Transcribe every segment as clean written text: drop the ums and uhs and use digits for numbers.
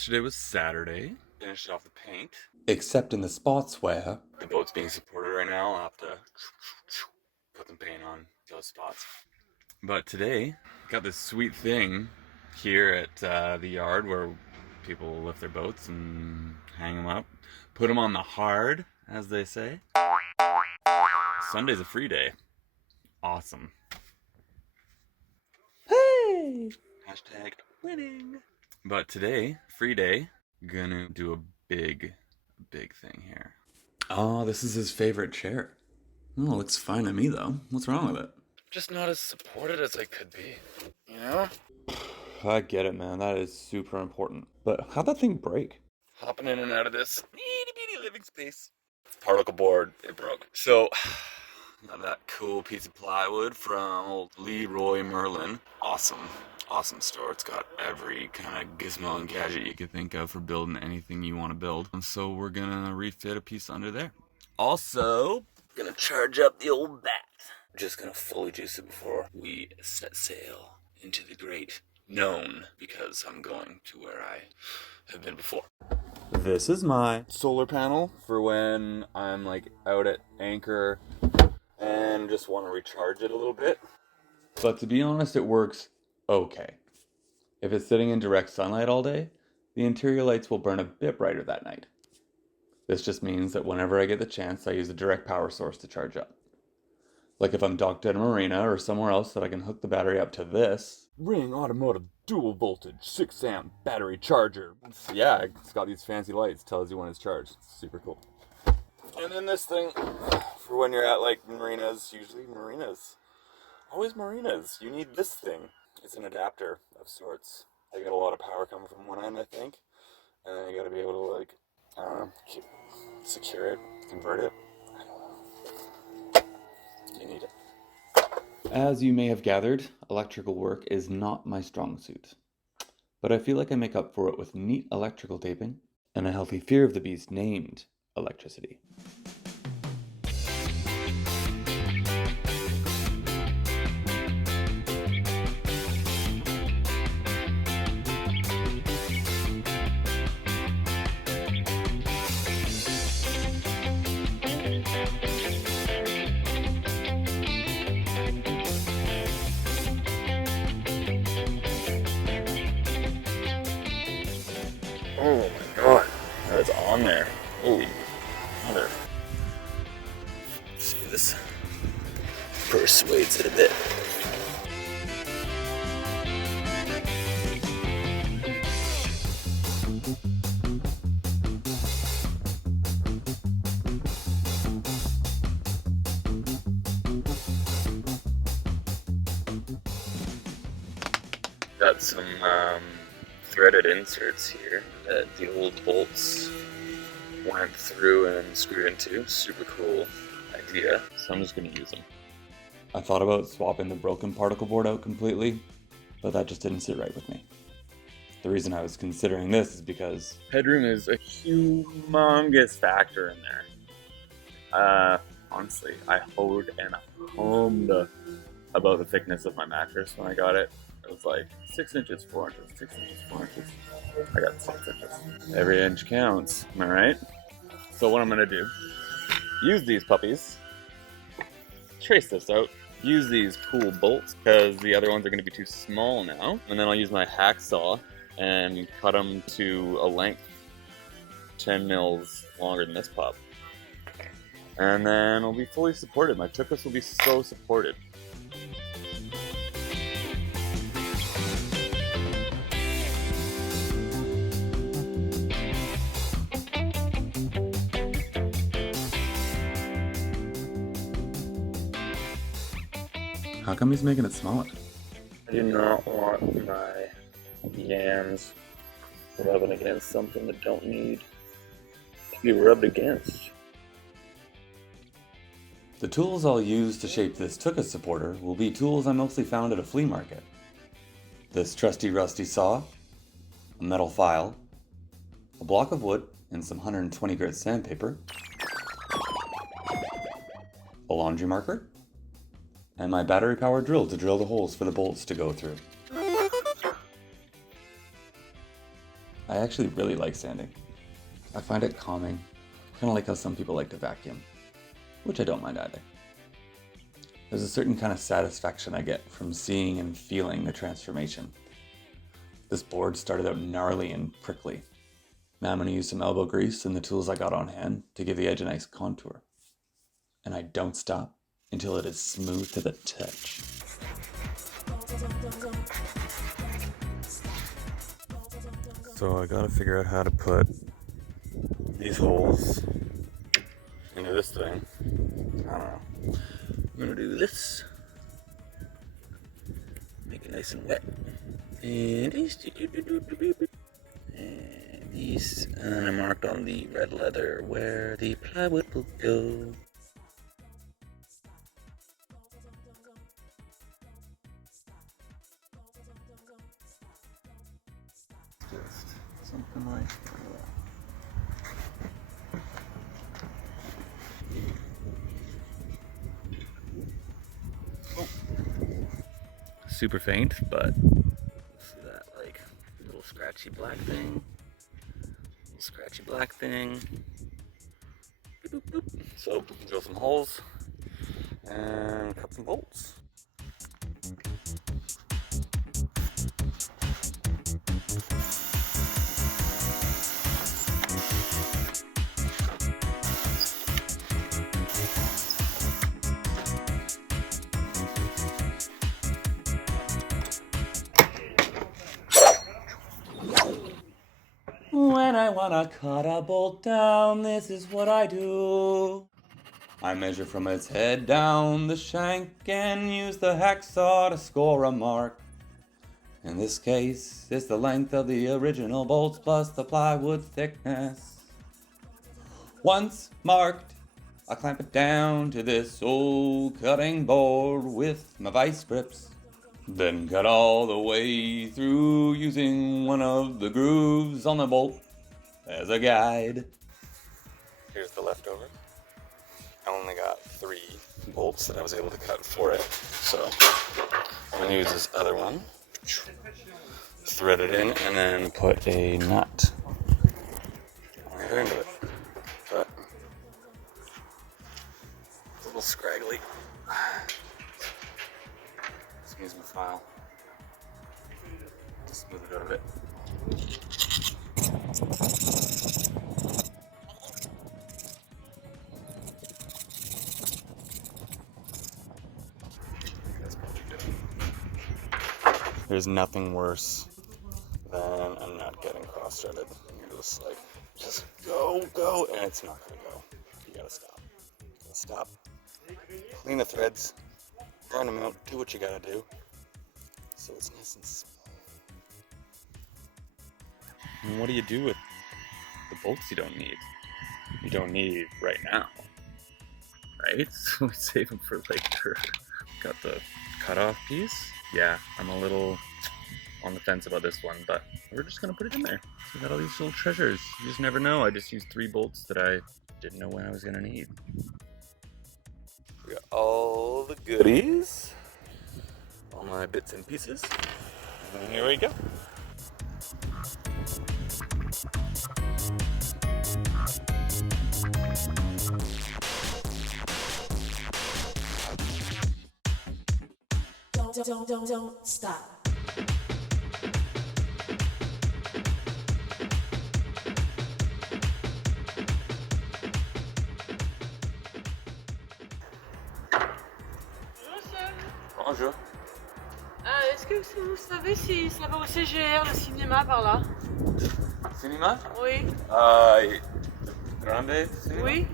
Yesterday was Saturday. Finished off the paint. Except in the spots where The boat's being supported right now. I'll have to put some paint on those spots. But today, got this sweet thing here at the yard where people lift their boats and hang them up. Put them on the hard, as they say. Sunday's a free day. Awesome. hey, Hashtag winning. But today, free day, gonna do a big thing here. oh, this is his favorite chair. Oh, looks fine to me though. What's wrong with it? Just not as supported as I could be. You know? I get it, man. That is super important. But how'd that thing break? Hopping in and out of this itty bitty living space. Particle board, it broke. So, got that cool piece of plywood from old Leroy Merlin. Awesome store. It's got every kind of gizmo and gadget you could think of for building anything you want to build. And so we're gonna refit a piece under there. Also, gonna charge up the old bat. Just gonna fully juice it before we set sail into the great known, because I'm going to where I have been before. This is my Solar panel for when I'm like out at anchor and just want to recharge it a little bit. But to be honest, it works okay. If it's sitting in direct sunlight all day, the interior lights will burn a bit brighter that night. This just means that whenever I get the chance, I use a direct power source to charge up. Like if I'm docked at a marina or somewhere else that I can hook the battery up to this. Ring Automotive dual voltage 6 amp battery charger. Yeah, it's got these fancy lights, tells you when it's charged. It's super cool. And then this thing for when you're at like marinas, usually marinas. Always marinas. You need this thing. It's an adapter of sorts. They got a lot of power coming from one end, I think. And then you gotta be able to like, I don't know, secure it, convert it. I don't know. You need it. As you may have gathered, electrical work is not my strong suit. But I feel like I make up for it with neat electrical taping and a healthy fear of the beast named electricity. Oh my god, that's on there. Holy mother. See, this persuades it a bit. Got some threaded inserts here that the old bolts went through and screwed into. Super cool idea. So I'm just gonna use them. I thought about swapping the broken particle board out completely, but that just didn't sit right with me. The reason I was considering this is because Headroom is a humongous factor in there. Honestly, I hoed and hummed about the thickness of my mattress when I got it. It was like 6 inches, 4 inches, 6 inches, 4 inches. I got 6 inches. Every inch counts, am I right? So what I'm gonna do, use these puppies, trace this out, use these cool bolts because the other ones are gonna be too small now. And then I'll use my hacksaw and cut them to a length 10 mils longer than this pup. And then it'll be fully supported. My Tuchus will be so supported. how come he's making it smaller? I do not want my yams rubbing against something that don't need to be rubbed against. The tools I'll use to shape this Tuchus supporter will be tools I mostly found at a flea market. This trusty rusty saw, a metal file, a block of wood and some 120 grit sandpaper, a laundry marker, and my battery powered drill to drill the holes for the bolts to go through. I actually really like sanding. I find it calming, kind of like how some people like to vacuum, which I don't mind either. There's a certain kind of satisfaction I get from seeing and feeling the transformation. This board started out gnarly and prickly. Now I'm going to use some elbow grease and the tools I got on hand to give the edge a nice contour. And I don't stop until it is smooth to the touch. So I gotta figure out how to put these holes into this thing. I don't know. I'm gonna do this. Make it nice and wet. And these, and I marked on the red leather where the plywood will go. Just something like that. Super faint, but see that like little scratchy black thing. Scratchy black thing. Boop, boop, boop. So drill some holes and cut some bolts. When I wanna cut a bolt down, this is what I do. I measure from its head down the shank and use the hacksaw to score a mark. In this case, it's the length of the original bolts plus the plywood thickness. Once marked, I clamp it down to this old cutting board with my vice grips. Then cut all the way through using one of the grooves on the bolt as a guide. Here's the leftover. I only got 3 bolts that I was able to cut for it. So I'm gonna use this other one, thread it in, and then put a nut right into it. But it's a little scraggly. Just use my file to smooth it out a bit. There's nothing worse than a nut getting cross-threaded. You're just like, just go, and it's not gonna go. You gotta stop. Stop. Clean the threads, burn them out, do what you gotta do. So it's nice and small. And what do you do with the bolts you don't need? You don't need right now, right? So we save them for later. Got the cutoff piece. Yeah, I'm a little on the fence about this one, but we're just gonna put it in there. So we got all these little treasures. You just never know. I just used 3 bolts that I didn't know when I was gonna need. We got all the goodies, all my bits and pieces, and here we go. Don't stop. Bonjour. Est-ce que vous savez si ça va au CGR, le cinéma par là? Cinéma? Oui. Grande cinéma? Oui.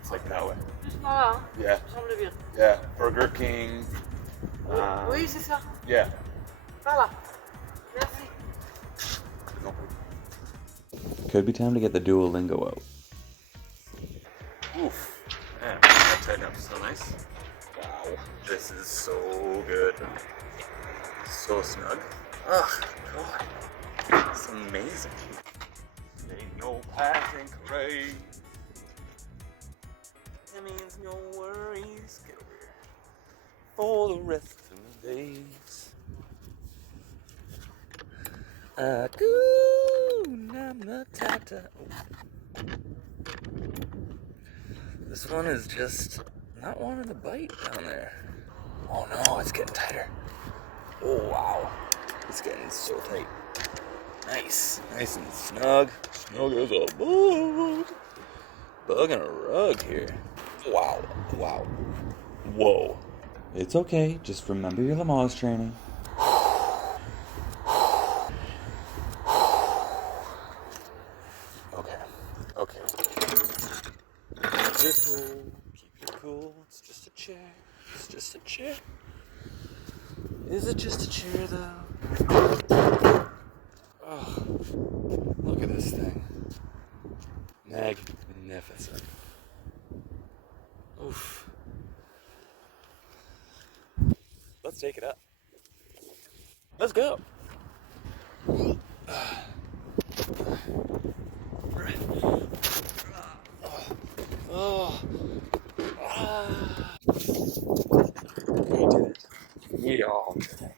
It's like that way. Juste par là, hein? Yeah. Semble bien. Yeah. Burger King. Oui, c'est ça. Yeah. Par là. Merci. Could be time to get the Duolingo out. Oof. Man, that tightened up so nice. Wow. This is so good. So snug. Ugh, God. It's amazing. Ain't no passing craze. That means no worries. Get over here. For the rest of the days. Hakuna Matata. This one is just not wanting to bite down there. Oh no, it's getting tighter. Oh wow, it's getting so tight. Nice and snug. Snug as a bug. Bug and a rug here. Wow. Whoa. It's okay, just remember your Lamaze training. Okay. Keep your cool. It's just a chair. Is it just a chair though? Oh, look at this thing. Magnificent. Oof. Let's take it up. Let's go. Oh. We did it. We all did it.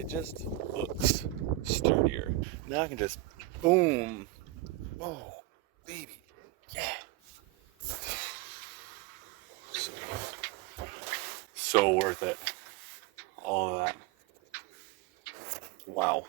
It just looks sturdier. Now I can just boom. Oh, baby. Yeah. So worth it. All of that. Wow.